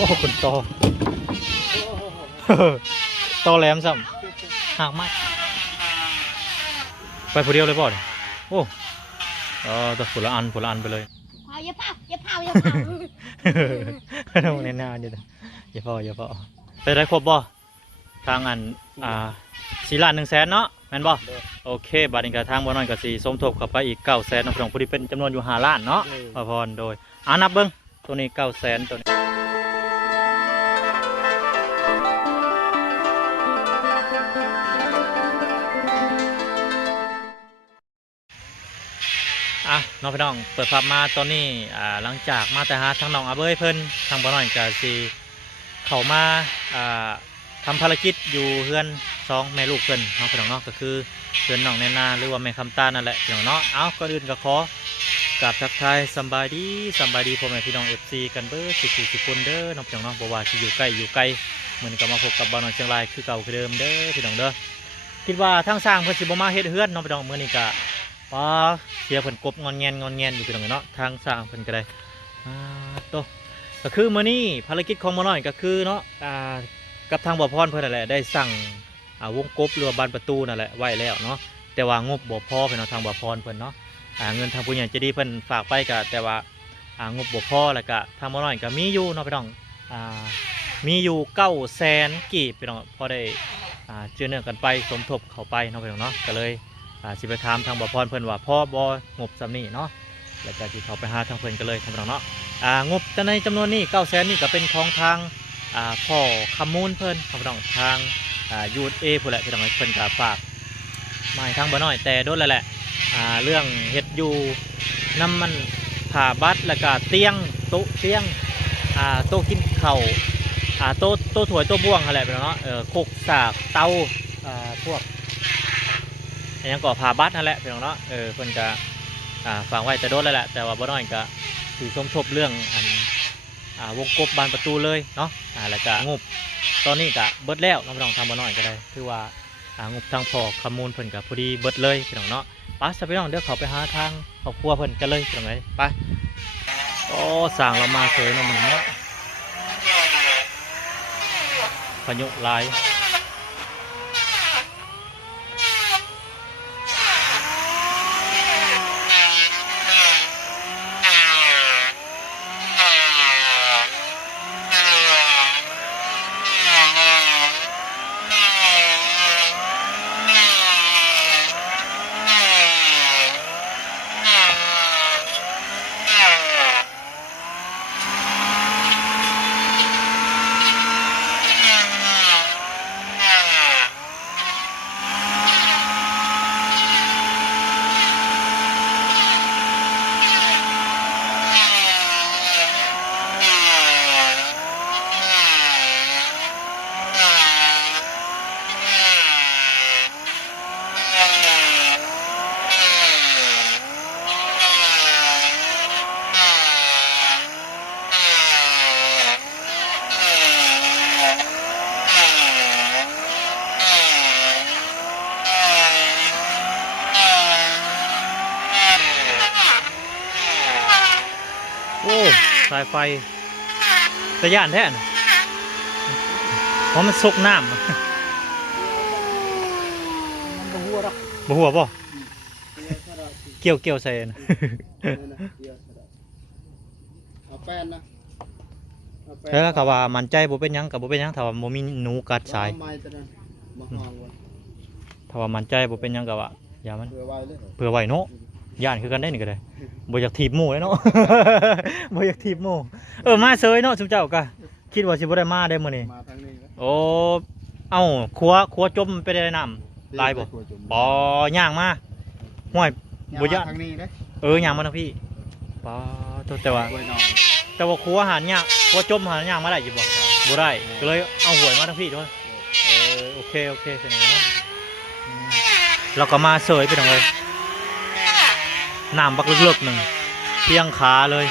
อ้คนโตโตแหลมซ้ำหักมากไปผู้เดียวเลยบ่เนี่ยโอ้แต่ผลละอันไปเลยอย่าเผาอย่าเผาต้องเน้นหน้าเดี๋ยวอย่าพอไปได้ครบบ่ทางอัน4,100,000เนาะแม่นบ่โอเคบัดนี้ก็ทางบ่น้อยก็สิสมทบเข้าไปอีก900,000น้องพี่น้องผู้ที่เป็นจำนวนอยู่5ล้านเนาะพรโดยนับเบิ่งตัวนี้900,000ตัวนี้น้องพี่น้องเปิดภาพมาตอนนี้หลังจากมาแต่หาทางน้องอาเบยเพิ่นทางบ่น้อยก็สิเข้ามาทำภารกิจอยู่เฮือน2แม่ลูกเพิ่นน้องพี่น้องเนาะก็คือเฮือนน้องแนนาหรือว่าแม่คำตานั่นแหละพี่น้องเนาะก่อนอื่นก็ขอกราบทักทายสบายดีพ่อแม่พี่น้อง FC กันเบิดทุกคนเด้อน้องพี่น้องเนาะบ่ว่าสิอยู่ใกล้อยู่ไกลมื้อนี้ก็มาพบกับบ่าวน้อยเชียงรายคือเก่าคือเดิมเด้อพี่น้องเด้อคิดว่าทางสร้างเพิ่นสิบ่มาเฮ็ดเฮือนน้องพี่น้องมื้อนี้ก็เสียเพิ่นกบงอนแงนอยู่พี่น้องเนาะทางสร้างเพิ่นก็ได้โตก็คือมื้อนี้ภารกิจของบ่น้อยก็คือเนาะกับทางบ่อพรเพิ่นนั่นแหละได้สั่งวงกบหรือว่าบานประตูนั่นแหละไว้แล้วเนาะแต่ว่างบบ่พอเพิ่นทางบ่อพรเพิ่นเนาะเงินทางผู้ใหญ่ใจดีเพิ่นฝากไปก็แต่ว่างบบ่พอแล้วก็ทางบ่น้อยก็มีอยู่เนาะพี่น้องมีอยู่900,000กีบพี่น้องพอได้เจือเนื่องกันไปสมทบเข้าไปเนาะพี่น้องเนาะก็เลยสิไปถามทางบ่อพรเพิ่นว่าพ่อบ่งบซำนี้เนาะแล้วก็สิเข้าไปหาทางเพิ่นกันเลยพี่น้องเนาะงบในจำนวนนี้900,000นี่ก็เป็นของทางพ่อคำมูลเพิ่นพี่น้องทางUSAผู้แหละพี่น้องเพิ่นก็ฝากมาให้ทางบ่น้อยแต่โดนแล้วแหละเรื่องเฮ็ดอยู่น้ำมันผ่าบัตรแล้วก็เตียงโต๊ะเตียงโต๊ะกินข้าวโต๊ะถ้วยโต๊ะบ่วงอะไรพี่น้องเนาะโคกสากเตาพวกยังก่อผ่าบัตรนั่นแหละพี่น้องเนาะเพิ่นก็ฝากไว้แต่โดนแล้วแหละแต่ว่าบ่น้อยก็ถือสมทบเรื่องวงกบบานประตูเลยเนาะแล้วก็งบตอนนี้ก็เบิดแล้วน้องๆทำบ่น้อยก็ได้คือว่างบทางพอคำมูลเพิ่นกับพอดีเบิดเลยพี่น้องเนาะไปสักพี่น้องเดี๋ยวเขาไปหาทางครอบครัวเพิ่นกันเลยพี่น้องเลยไปสั่งเรามาเสยน้องมันเนาะพายุลายสายไฟตะย่านแท้นะเพราะมันซกน้ำบ่หัวป่ะเกี่ยวใส่นะแล้วเขาว่ามันใจบ่เป็นยังกับบ่เป็นยังถ้าว่าบ่มีหนูกัดสายถ้าว่ามันใจบ่เป็นยังกับว่าอย่ามันเผื่อไว้เนาะย่านคือกันได้นี่ก็ได้บ่อยากถีบหมู่เลยเนาะบ่อยากถีบหมู่มาเซยเนาะสุเจ้าก็คิดว่าสิบ่ได้มาได้มื้อนี้โอ้ครัวจมไปได้น้ำลายบ่ย่างมาห้วยบ่ย่างทางนี้เด้ย่างมาทางพี่แต่ว่าครัวหารย่างครัวจมหารย่างมาได้อยู่บ่ได้ก็เลยเอาหวยมาทางพี่ด้วยโอเคเป็นไงเนาะเราก็มาเซยไปทางเลยน้ำบักลึกๆหนึ่งเพียงขาเลย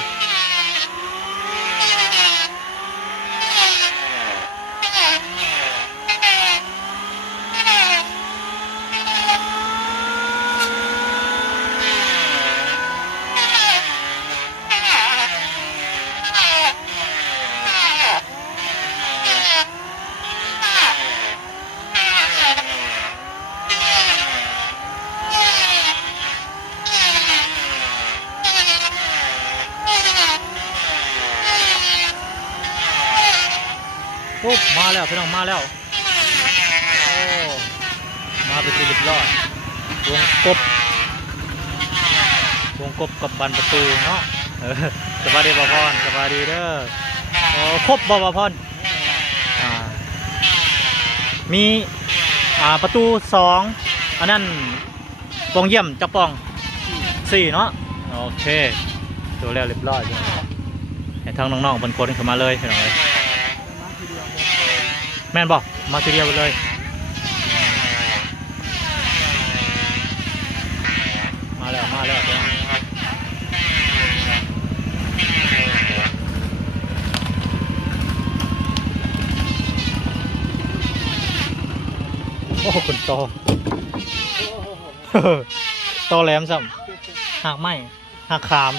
ปุ๊บมาแล้วพี่น้องมาแล้วโอ้มาเป็นที่เรียบร้อยวงกบกับบันประตูเนาะสวัสดีบ่าวพรสวัสดีเด้อโอ้ครบบ่าวพรอ่ามีประตู2อันนั้นปองเยี่ยมจับปอง4เนาะโอเคตัวแล้วเรียบร้อยให้ทั้งน้องๆบนคนเข้ามาเลยพี่น้องเลยแม่นบอกมาทีเดียวเลยมาแล้วพี่น้องโอ้คนโตโตแหลมซ้ำหักไม้หักขาม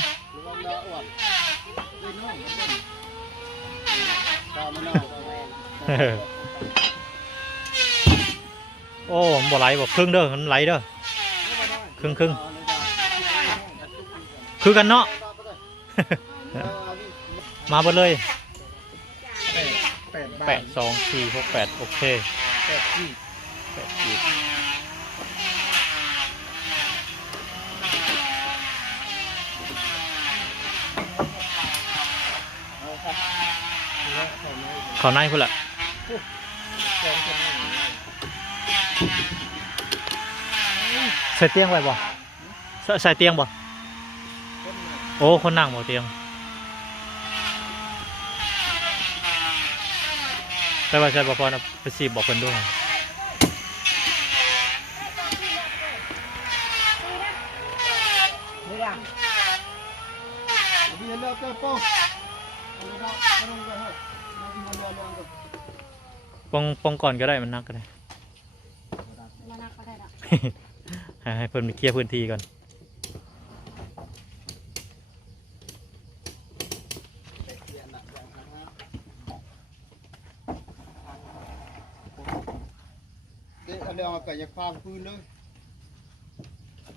โอ้บ่ไหลบ่ครึ่งเด้อมันไหลเด้อครึ่งคือกันเนาะ มาหมดเลย8 2 4 6 8โอเค8 อีกเขาในพุ่นละใส่เตียงไว้บ่ใส่เตียงบ่โอ้คนนั่งบ่เตียงแต่ว่าใช่บ่พอนะไปสีบอกคนด้วยปองก่อนก็ได้มันนักก็ได้ให้เพิ่นเคลียร์พื้นที่ก่อนอันเดียวกับอยากฟังพื้นเลย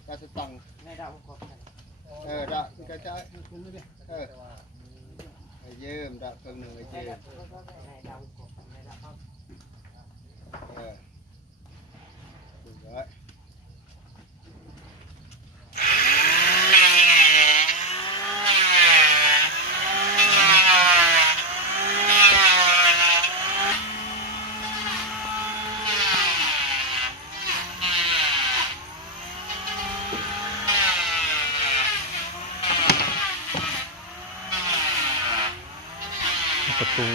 การจะตั้งดะก็จะเยิ้มดะเครื่องหนึ่งเยิ้มดูไว้ประตู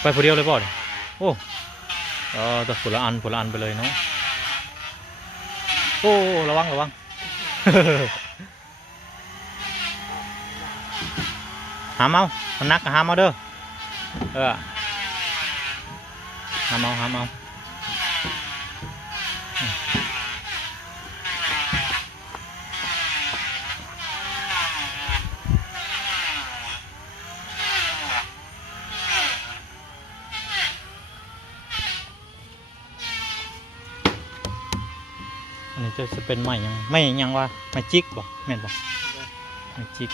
ไปผู้เดียวเลยบ่เนี่ยโอ้แต่ผละอันไปเลยเนาะโอ้ระวัง หามเอามันนักหามเอาเด้อหามเอาอันนี้จะเป็นไม้ยังว่าไม้จิกบ่แม่นบ่ไม้จิก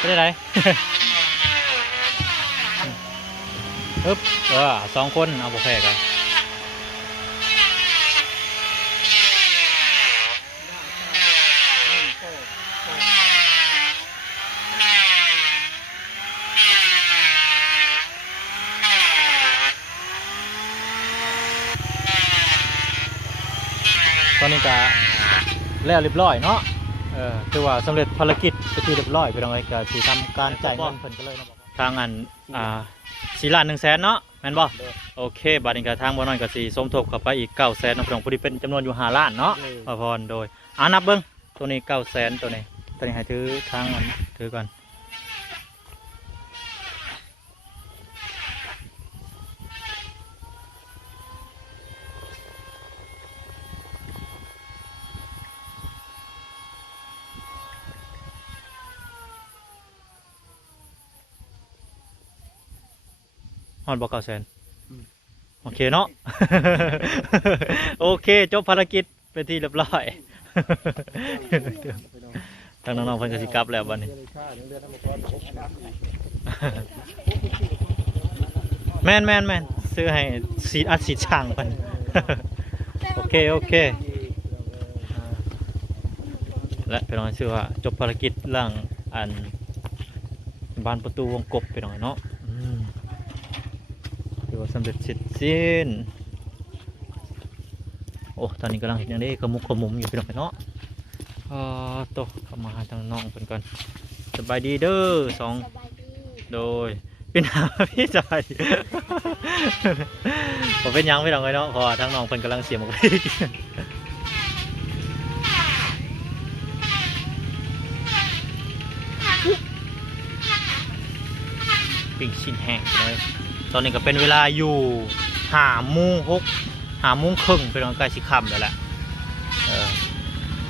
ไปได้ไร ฮึบสองคนเอาบ่แพ้กันตอนนี้ก็แล้วเรียบร้อยเนาะคือว่าสำเร็จภารกิจไปที่เรียบร้อยไปตรงไหนก็สิทำการจ่ายเงินเพิ่นก็เลยเนาะทางอัน4,100,000เนาะแม่นบ่โอเคบัดนี้ก็ทางบ่น้อยก็สิสมทบเข้าไปอีก900,000เนาะพี่น้องพอดีเป็นจำนวนอยู่5ล้านเนาะพรโดยนับเบิ่งตัวนี้900,000ตัวนี้ให้ถือทางอันถือก่อนฮอดบ่900,000โอเคเนาะ โอเคจบภารกิจไปที่เรียบร้อย ทางน้องๆเพิ่นก็สิกลับแล้วบัดนี้ แม่นซื้อให้สีอัดสีช่างเพิ่น โอเคและพี่น้องชื่อว่าจบภารกิจหลังอันบานประตูวงกบไปหน่อยเนาะถือว่าสำเร็จเสร็จสิ้นโอ้ตอนนี้กำลังเห็นอย่างนี้ขมุกขมุมอยู่ไปหน่อยเนาะโตเข้ามาหาทางน้องเพิ่นก่อนสบายดีเด้อสองโดยเป็นหาพี่จอย ผมเป็นยังไม่ลองเลยเนาะเพราะว่าทางน้องเพิ่นกำลังเสียหมกพริกปิ้งชิ้นแห้งเลยตอนนี้ก็เป็นเวลาอยู่5:30เป็นวันใกล้สิค่ำแล้วแหละ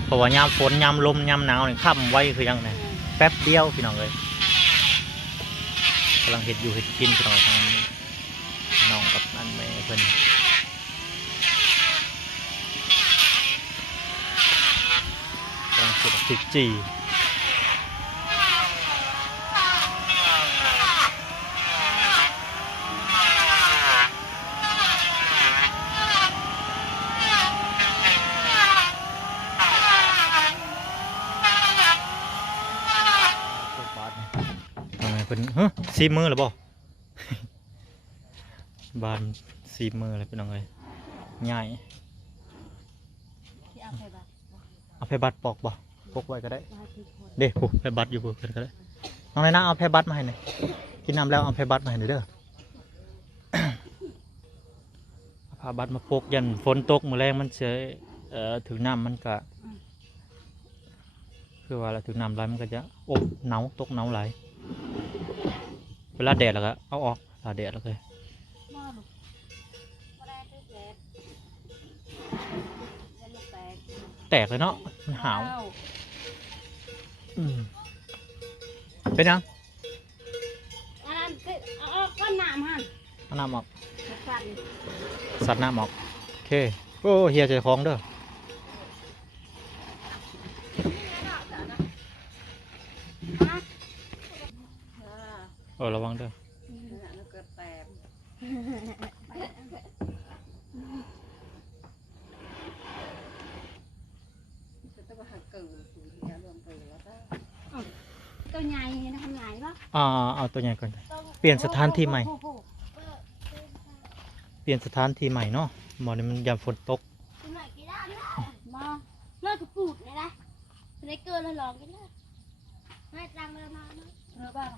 เพราะว่ายามฝนยามลมยามหนาวนี่ค่ำไว้คือยังไงแป๊บเดียวพี่น้องเลยกำลังเห็ดอยู่เห็ดกินพี่น้องทางน้องกับอันแม่เพิ่นกำลังเห็ดพริกจีเป็นซีมือหรือเปล่า บานซีมืออะไรเป็นยังไงง่ายเอาไพบัตรปอกบ่ปอกไว้ก็ได้เด็กไพบัตรอยู่เพื่อนก็ได้น้องนายนะเอาไพบัตรมาให้หน่อยกินน้ำแล้วเอาไพบัตรมาให้หน่อยเด้อ พาบัตรมาปกยันฝนตกมื้อแรงมันเฉยถึงน้ำมันก็คือว่าเราถึงน้ำไหลมันก็จะอบหนาวตกหนาวไหลเวลาแดดแล้วก็เอาออกเวลาแดดแล้วเลยแตกเลยเนาะมันหาวเป็นยังก็น้ำฮันเอาน้ำออกสัตว์น้ำออกโอเคโอ้เฮียใจคล้องเด้อระวังเด้อตัวใหญ่นะทำใหญ่ปะเอาตัวใหญ่ก่อนเปลี่ยนสถานที่ใหม่เนาะหมอนี่มันยามฝนตกมาเลิกปูดเลยนะได้เกินเลยหรอกกินเลยไม่ตังเลยมาบ้าง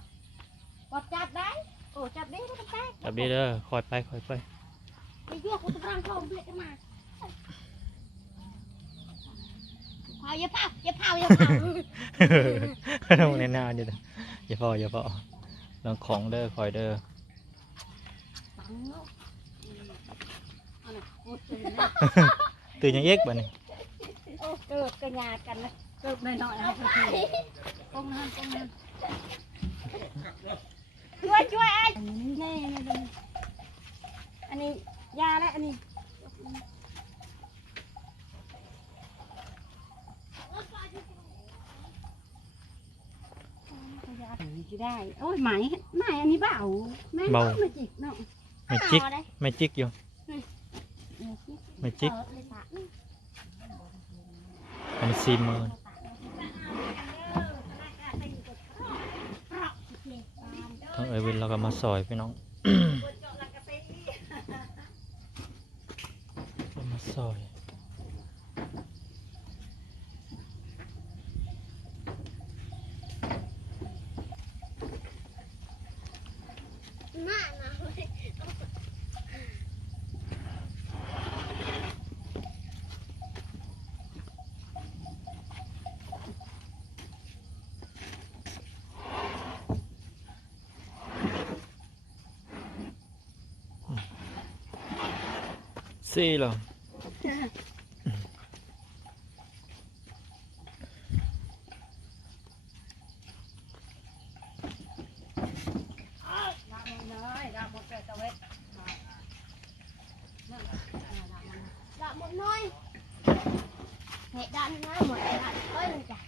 กดจับได้โอ้จับได้ก็ได้จับดีเด้อคอยไปไปยั่วกูต้องเข้าเพื่อนมาอย่าเผาลงในหน้าเด้ออย่าพอลองของเด้อคอยเด้อตื่นยังเอ็กบ่นี่เกิดกระยากันนะเกิดหน่อยนะครับก้มนั่นช่วยไอ้นี่อันนี้ยาและอันนี้ สิได้โอ้ยไหมอันนี้เบาแม่ไม่จิกเนาะ ไม่จิก เอาได้ ไม่จิกอยู่ไม่จิก เปิดเลยปะนี่ อันนี้ซีมือทางเอวินเราก็มาซอยพี่น้อง มาซอย หน้าหนาวเลย ซี่เหรอ ดอกหมดน้อยเห็ดดอกน้อยหมดเลยค่ะเอ้ยมันจ้ะ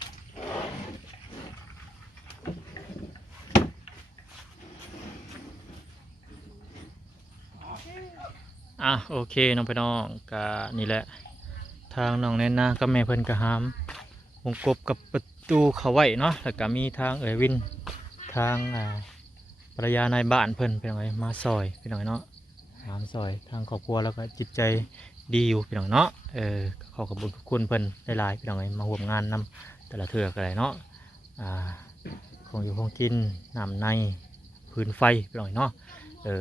โอเคน้องพี่น้องก็นี่แหละทางน้องแนนนากับแม่เพิ่นก็หามวงกบกับประตูเขาไว้เนาะแล้วก็มีทางเอวินทางภรรยานายบ้านเพิ่นเป็นไงมาซอยพี่น้องเนาะมาซอยทางครอบครัวแล้วก็จิตใจดีอยู่พี่น้องเนาะขอขอบคุณเพิ่นหลายๆพี่น้องมาร่วมงานนำแต่ละเทือกอะไรเนาะของอยู่ของกินน้ำในพื้นไฟพี่น้องเนาะ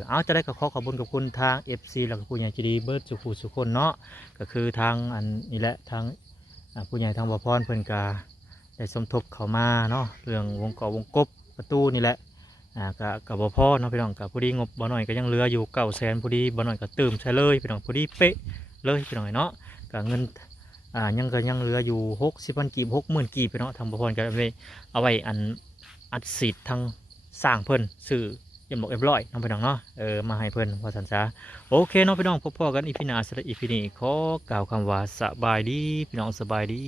เอาจะได้ขอขอบคุณทาง FC แล้วก็ผู้ใหญ่ใจดีเบิร์ดสุคนเนาะก็คือทางอันนี้แหละทางผู้ใหญ่ทางบ่อพรเพิ่นกาได้สมทบเข้ามาเนาะเรื่องวงกบประตูนี่แหละกับบ่อพอเนาะพี่น้องกับผู้ดีงบบ่หน่อยก็ยังเหลืออยู่900,000ผู้ดีบ่หน่อยก็เติมใช้เลยพี่น้องผู้ดีเป๊ะเลยพี่น้องเนาะกับเงินยังเหลืออยู่60,000 กีบ 60,000 กีบพี่น้องทางบ่อพรก็เอาไว้อัดสีทางสร้างเพิ่นซื้อยังบอกเรียบร้อยน้องพี่น้องเนาะมาให้เพื่อนพอสันซาโอเคน้องพี่น้องพบกันอีพีหน้าสำหรับอีพีนี้ขอกล่าวคำว่าสบายดีพี่น้องสบายดี